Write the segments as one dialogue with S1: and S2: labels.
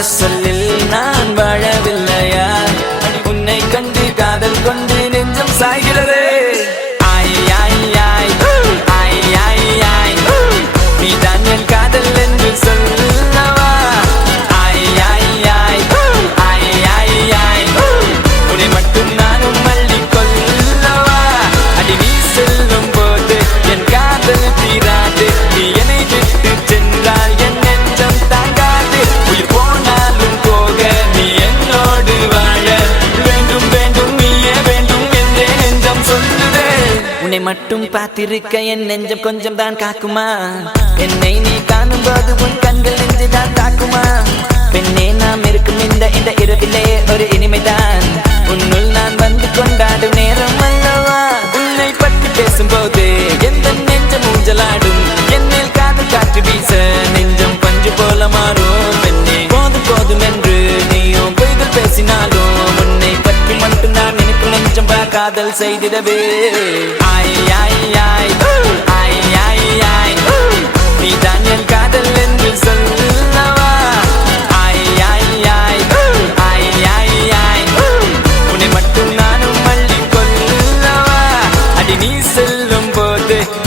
S1: es காத்திருக்க என் நெஞ்சம் கொஞ்சம் தான் காக்குமா? என்னை நீ காணும் போது உன் கண்கள் நெஞ்சு தான் தாக்குமா? பெண்ணே நாம் இருக்கும் இந்த இந்த இரவிலே ஒரு இனிமைதான். உன்னுள் நான் வந்து கொண்டாடும் நேரம் அல்லவா? உன்னை பற்றி பேசும்போது எந்த நெஞ்சம் ஊஞ்சலாடும்? என்னில் காதல் காற்று வீச நெஞ்சம் பஞ்சு போல மாறும். பெண்ணே போதும் போதும் என்று நீயும் பொய்கள் பேசினாலும் உன்னை பற்றி மட்டும் நான் நினைக்கும் நெஞ்சம் காதல் செய்திடவே.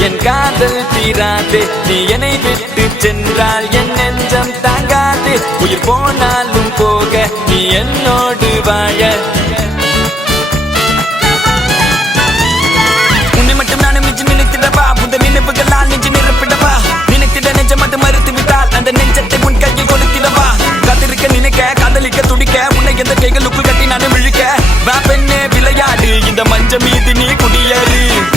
S1: என் காதல் தீராது நீ என்னை விட்டு சென்றால் என் நெஞ்சம் தாங்காது. உயிர் போனாலும் போக நீ என்னோடு வாழ. உன்னை மட்டும் நானும் நெஞ்சு நினைத்திடவா புத நினைப்புகளால் நெஞ்சு நிரப்பிடவா? நினைத்திட நெஞ்சம் மட்டும் மறுத்து விட்டால் அந்த நெஞ்சத்தை உன் கையில் கொடுத்திடவா காத்திருக்க நினைக்க காதலிக்க துடிக்க உன்னை எந்த கைகளுக்குள் கட்டி நானும் இழுக்க வா பெண்ணே விளையாடு. இந்த மஞ்ச மீது நீ குடியேறு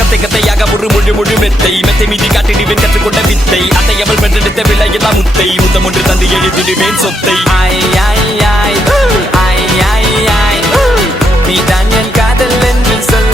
S1: கத்தை கத்தையாக ஒரு முழு முழு மெத்தை. மெத்தை மீதி காட்டிடுவேன் கற்றுக்கொண்ட வித்தை. அதை அவள் பெற்றெடுத்த விளையெல்லாம் முத்தை. முத்தம் ஒன்று தந்து எழுதிடுவேன் சொத்தை. ஆய் ஆய் ஆய் ஆய் ஆய் ஆய் நீ தான் என் காதல் என்று சொல்லவா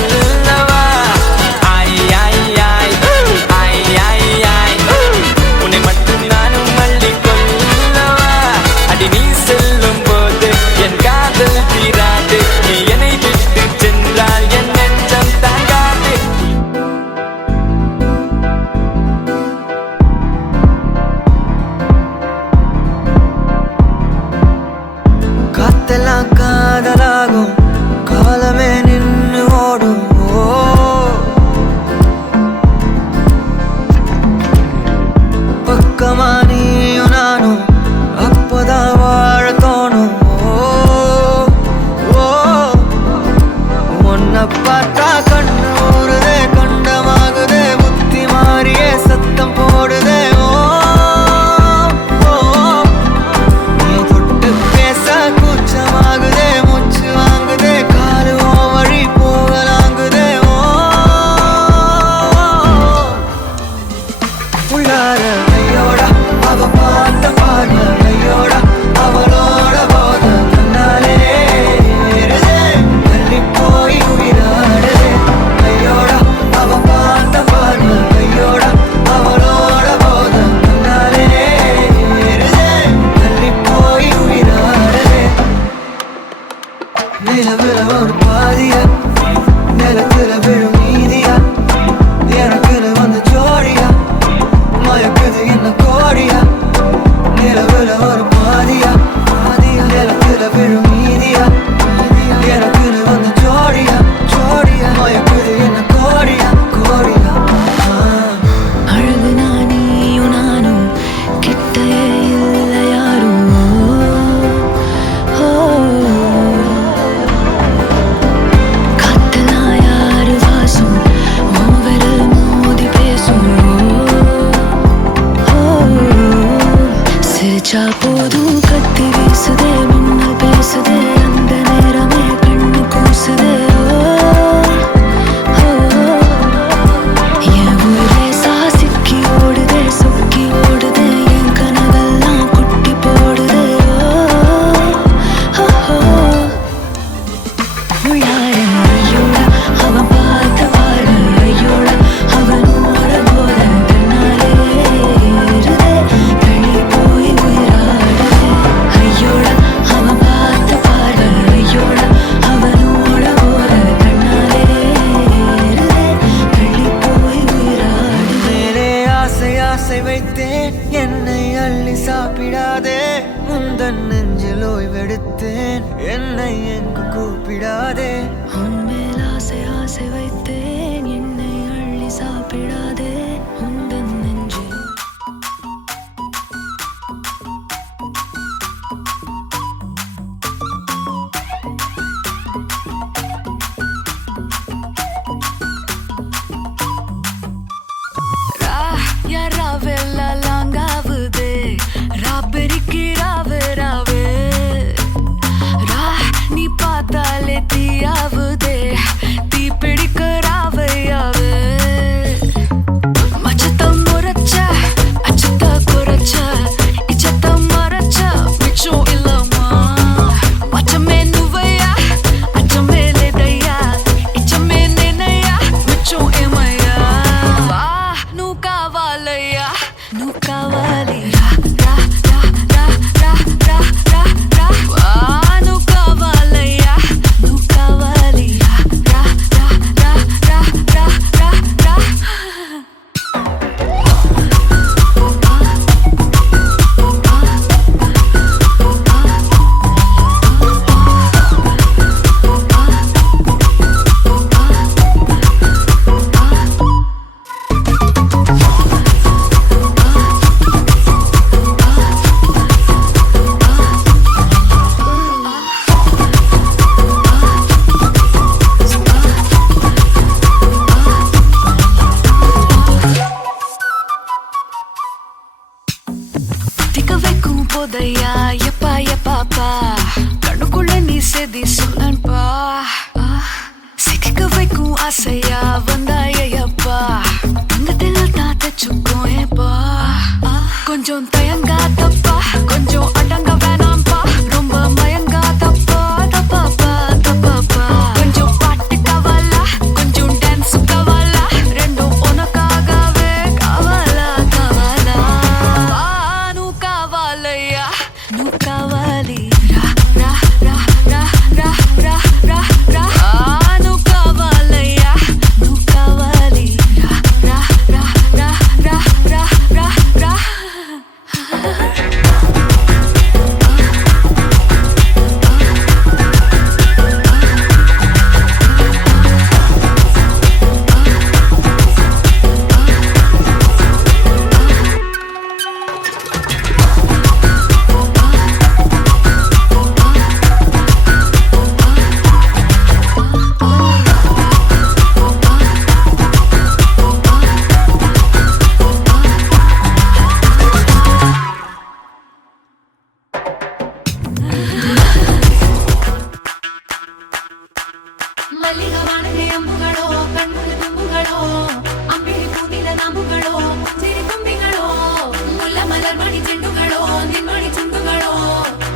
S2: മുല്ല മലർമണി ചെണ്ടുകളോ നിന്മണി ചുണ്ടുകളോ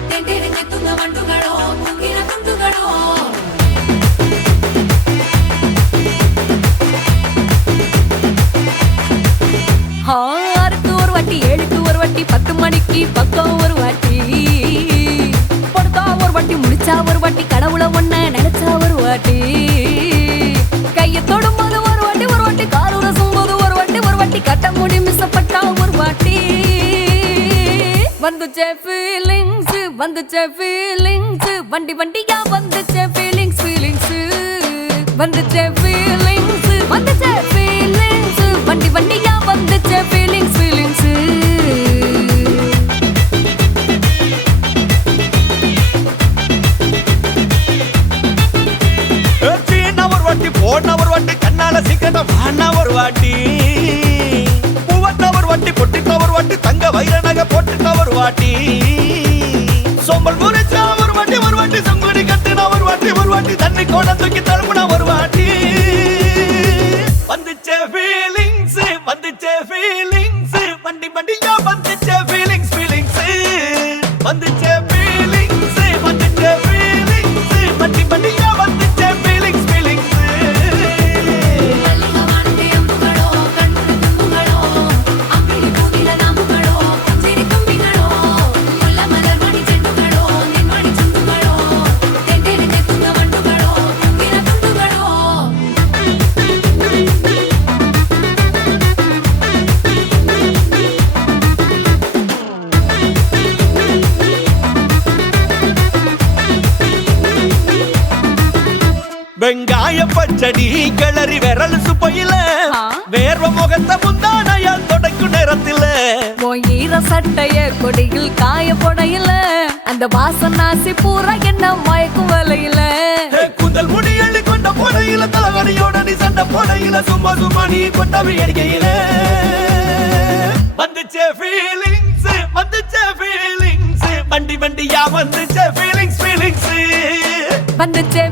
S2: തെണ്ടെറിഞ്ഞെത്തുന്ന വണ്ടുകളോ പൂങ്കിന തുണ്ടുകളോ ஆறுக்கு ஒரு வாட்டி ஏழுக்கு ஒரு வாட்டி பத்து மணிக்கு பக்கம் ஒரு வாட்டி பொடுத்தா ஒரு வாட்டி முடிச்சா ஒரு வாட்டி கடவுளை ஒண்ண நினைச்சா ஒரு வாட்டி கையை தொடும்போது ஒரு வாட்டி ஒரு வாட்டி கால் உரசும் போது ஒரு வாட்டி ஒரு வாட்டி கட்ட முடி மிசப்பட்டா ஒரு வாட்டி வந்துச்சே ஃபீலிங்ஸ் வந்துச்சே ஃபீலிங்ஸ் வண்டி வண்டியா வந்துச்சே ஃபீலிங்ஸ் ஃபீலிங்ஸ் வந்துச்சே ஃபீலிங்ஸ் வந்துச்சே ஃபீலிங்ஸ் வண்டி வண்டியா வந்துச்சே ஃபீலிங்ஸ் ஃபீலிங்ஸ்
S3: சீனா ஒரு வாட்டி போனா ஒரு வாட்டி கண்ணால சீக்கிரமா வானா ஒரு வாட்டி. வைர நகை போட்டுட்டா ஒரு வாட்டி. சோம்பல் முறைச்சா ஒரு வாட்டி ஒரு வாட்டி சங்குடி கட்டுனா ஒரு வாட்டி ஒரு வாட்டி தண்ணி கோட தூக்கி தழுப்புனா ஒரு வாட்டி. பூச்செடி கிளறி விரல் சுப்பையில. வேர்வ முகத்த முந்தானையால் தொடக்கும் நேரத்தில்.
S2: ஈர சட்டைய கொடியில் காய போடையில. அந்த வாசனாசி பூரா என்ன மயக்கும் வலையில.
S3: குந்தல் முடி அள்ளி கொண்ட போடையில தலகடியோட நீ சண்டை போடையில. சும்மா சும்மா நீ கொண்டவி அடிக்கையில. வந்துச்சே ஃபீலிங்ஸ் வந்துச்சே ஃபீலிங்ஸ் வண்டி வண்டியா வந்துச்சே ஃபீலிங்ஸ் ஃபீலிங்ஸ்
S2: வந்துச்சே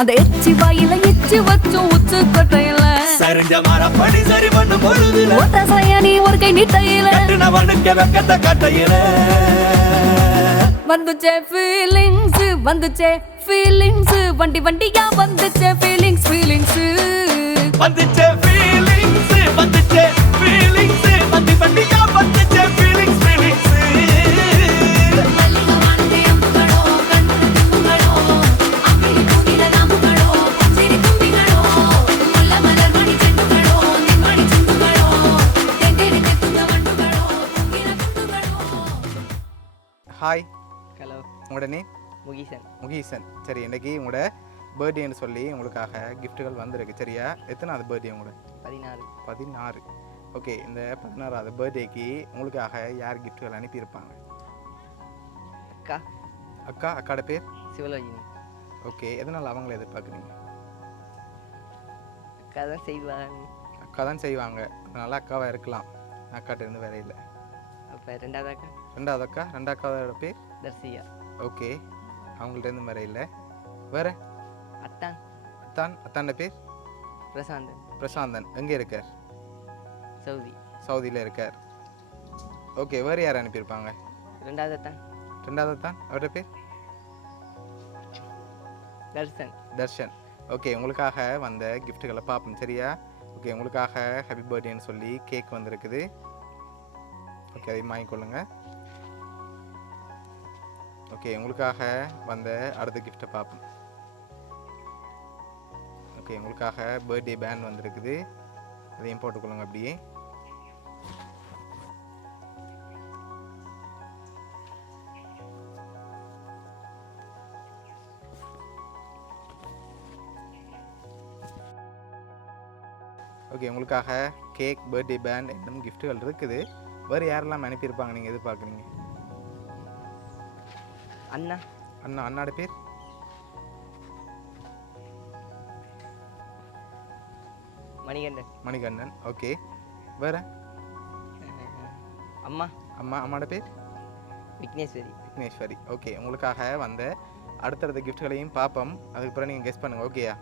S2: அந்த எச்சி வாயில எச்சி வச்சும் உச்சு கொட்டையில.
S3: சரிஞ்ச மரப்படி சரி பண்ண பொழுதுல.
S2: ஒத்த சயனி ஒரு கை நீட்டையில.
S3: கட்டுனவனுக்கு வெக்கத்த கட்டையில.
S2: வந்துச்சே ஃபீலிங்ஸ் வந்துச்சே ஃபீலிங்ஸ் வண்டி வண்டியா வந்துச்சே ஃபீலிங்ஸ் ஃபீலிங்ஸ்
S3: வந்துச்சே
S4: ஹாய்
S5: ஹலோ
S4: உங்களோட நேம்
S5: முகீசன்.
S4: முகீசன். சரி இன்னைக்கு உங்களோட பர்த்டேன்னு சொல்லி உங்களுக்காக கிஃப்ட்டுகள் வந்திருக்கு. சரியா? எத்தனாவது பர்த்டே உங்களோட?
S5: பதினாறு.
S4: பதினாறு. ஓகே இந்த பதினாறாவது பர்த்டேக்கு உங்களுக்காக யார் கிஃப்ட்டுகள் அனுப்பியிருப்பாங்க?
S5: அக்கா.
S4: அக்கா அக்காட பேர்?
S5: சிவலோகினி.
S4: ஓகே எதனால் அவங்கள எதிர்பார்க்குறீங்க?
S5: அக்கா தான் செய்வாங்க.
S4: அக்கா தான் செய்வாங்க. அதனால அக்காவாக இருக்கலாம். அக்காட்ட இருந்து வேற இல்லை.
S5: அப்போ ரெண்டாவது அக்கா?
S4: ரெண்டாவது அக்கா ரெண்டாவது அக்காவோட பேர்
S5: தர்சியா.
S4: ஓகே. அவங்கள்ட்ட இருந்து இல்லை. வேற?
S5: அத்தான்.
S4: அத்தான். அத்தாண்ட பேர்?
S5: பிரசாந்தன்.
S4: பிரசாந்தன். எங்கே இருக்கார்?
S5: சவுதி.
S4: சவுதியில் இருக்கார். ஓகே வேறு யார் அனுப்பியிருப்பாங்க?
S5: ரெண்டாவது அத்தான்
S4: ரெண்டாவது தான் அவரோட பேர்?
S5: தர்சன்.
S4: தர்ஷன். ஓகே உங்களுக்காக வந்த கிஃப்ட்டுகளை பார்ப்போம் சரியா? ஓகே உங்களுக்காக ஹாப்பி பர்த்டேன்னு சொல்லி கேக் வந்திருக்குது. ஓகே அதையும் வாங்கிக்கொள்ளுங்க. ஓகே உங்களுக்காக வந்த அடுத்த கிஃப்ட்டை பார்ப்போம். ஓகே உங்களுக்காக பர்த்டே பேண்ட் வந்திருக்குது. அதையும் போட்டுக்கொள்ளுங்க அப்படியே. ஓகே உங்களுக்காக கேக் பர்த்டே பேண்ட் இன்னும் கிஃப்ட்டுகள் இருக்குது? வேறு யாரெல்லாம் அனுப்பியிருப்பாங்க? நீங்கள் எதிர்பார்க்குறீங்க?
S5: அண்ணா.
S4: அண்ணா அண்ணாட பேர்?
S5: மணிகண்டன்.
S4: மணிகண்டன். ஓகே. வேறு?
S5: அம்மா.
S4: அம்மா அம்மாட பேர்?
S5: விக்னேஸ்வரி.
S4: விக்னேஸ்வரி. ஓகே. உங்களுக்காக வந்த அடுத்தடுத்த கிஃப்ட்களையும் பார்ப்போம் அதுக்கு பிறகு நீங்கள் கெஸ் பண்ணுங்கள் ஓகேயா?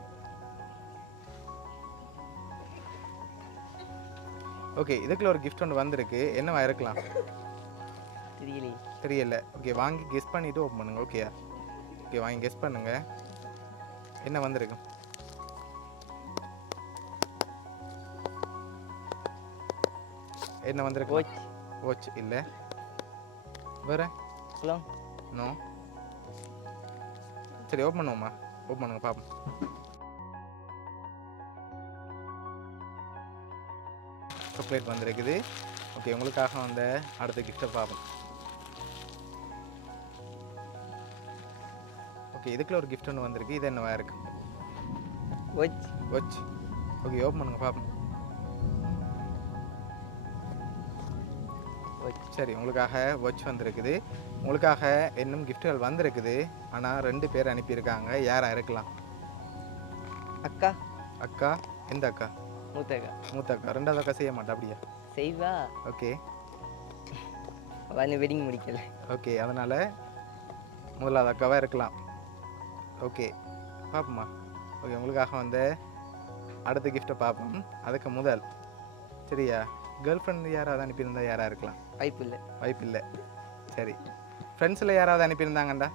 S4: ஓகே. இதுக்குள்ள ஒரு கிஃப்ட் ஒன்று வந்திருக்கு. என்னவா இருக்கலாம்?
S5: தெரியலையே.
S4: தெரியல. ஓகே வாங்கி கெஸ் பண்ணிவிட்டு ஓப்பன் பண்ணுங்க. ஓகேயா ஓகே வாங்கி கெஸ் பண்ணுங்க. என்ன வந்திருக்கு? என்ன வந்திருக்கு?
S5: கோச்
S4: வாட்ச் இல்லை. வேற?
S5: ஹலோ
S4: நோ சரி ஓப்பன் பண்ணுவோமா ஓப்பன் பண்ணுங்க பார்ப்போம் சாக்லேட் வந்திருக்குது. ஓகே உங்களுக்காக வந்த அடுத்த கிஃப்ட்டை பார்ப்போம் ஓகே இதுக்குள்ள ஒரு கிஃப்ட் ஒன்று வந்திருக்கு. இது என்னவா இருக்கு?
S5: கோச்
S4: வாட்ச் ஓகே ஓப்பன் பண்ணுங்க பார்ப்போம்.
S5: வாட்ச்
S4: சரி உங்களுக்காக வாட்ச் வந்திருக்குது. உங்களுக்காக இன்னும் கிஃப்ட்டுகள் வந்திருக்குது. ஆனால் ரெண்டு பேர் அனுப்பியிருக்காங்க. யாரா இருக்கலாம்?
S5: அக்கா.
S4: அக்கா? எந்த அக்கா?
S5: மூத்த அக்கா
S4: மூத்த அக்கா ரெண்டாவது அக்கா செய்ய மாட்டா அப்படியா?
S5: செய்வா.
S4: ஓகே
S5: வெட்டிங் முடிக்கல.
S4: ஓகே அதனால் முதலாவது அக்காவாக இருக்கலாம். ஓகே பார்ப்போம்மா ஓகே உங்களுக்காக வந்து அடுத்த கிஃப்ட்டை பார்ப்போம் அதுக்கு முதல் சரியா? கேர்ள் ஃப்ரெண்ட் யாராவது அனுப்பியிருந்தா யாராக இருக்கலாம்?
S5: வாய்ப்பு இல்லை.
S4: வாய்ப்பு இல்லை. சரி. ஃப்ரெண்ட்ஸில் யாராவது அனுப்பியிருந்தாங்கண்டா?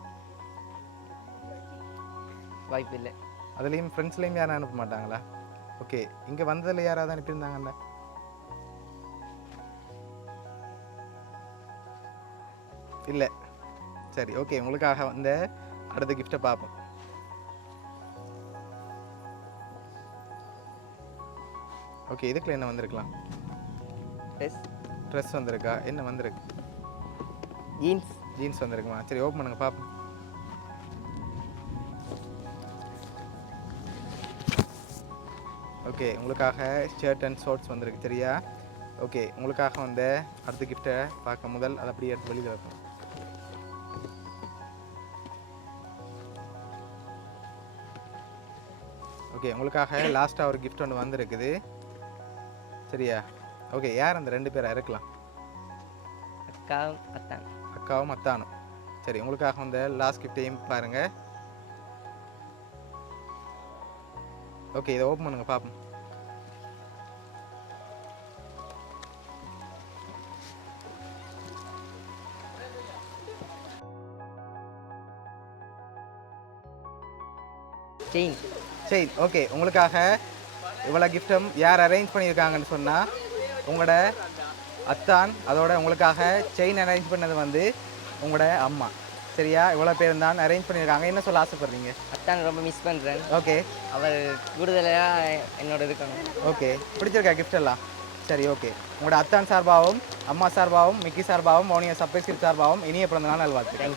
S5: வாய்ப்பு இல்லை.
S4: அதுலேயும் ஃப்ரெண்ட்ஸ்லேயும் யாரும் அனுப்ப மாட்டாங்களா? ஓகே இங்கே வந்ததில் யாராவது அனுப்பியிருந்தாங்கண்டா? இல்லை. சரி ஓகே உங்களுக்காக வந்து அடுத்த கிஃப்ட்டை பார்ப்போம் ஓகே இதுக்குள்ள என்ன வந்திருக்கலாம்?
S5: ட்ரெஸ்
S4: ட்ரெஸ் வந்திருக்கா? என்ன வந்திருக்கு?
S5: ஜீன்ஸ்
S4: ஜீன்ஸ் வந்திருக்குமா? சரி ஓப்பன் பண்ணுங்க பார்ப்போம் ஓகே உங்களுக்காக ஷர்ட் அண்ட் ஷார்ட்ஸ் வந்திருக்கு சரியா? ஓகே உங்களுக்காக வந்து அடுத்த கிஃப்ட்டை பார்க்க முதல் அதை அப்படியே எடுத்து வெளியில் வைப்போம். ஓகே உங்களுக்காக லாஸ்ட்டாக ஒரு கிஃப்ட் ஒன்று வந்திருக்குது. சரியா? ஓகே யார் அந்த ரெண்டு பேரை இருக்கலாம்
S5: அக்கா அத்தான்
S4: அக்காவும் அத்தானும். சரி உங்களுக்காக வந்து லாஸ்ட் கிஃப்டையும் பாருங்க. ஓகே இதை ஓப்பன் பண்ணுங்க பார்ப்போம்
S5: செயின்
S4: சரி ஓகே உங்களுக்காக இவ்வளோ கிஃப்ட்டும் யார் அரேஞ்ச் பண்ணியிருக்காங்கன்னு சொன்னால் உங்களோட அத்தான் அதோட உங்களுக்காக செயின் அரேஞ்ச் பண்ணது வந்து உங்களோட அம்மா. சரியா? இவ்வளோ பேர் தான் அரேஞ்ச் பண்ணியிருக்காங்க. என்ன சொல்ல ஆசைப்படுறீங்க?
S5: அத்தான் ரொம்ப மிஸ் பண்ணுறேன்
S4: ஓகே
S5: அவர் கூடுதலாக என்னோட இருக்கணும்
S4: ஓகே பிடிச்சிருக்கா gift எல்லாம்? சரி ஓகே உங்களோட அத்தான் சார்பாகவும் அம்மா சார்பாகவும் மிக்கி சார்பாகவும் மௌனியா சர்ப்ரைஸ் சார்பாகவும் இனிய பிறந்த நாள் நல்வாழ்த்துக்கள்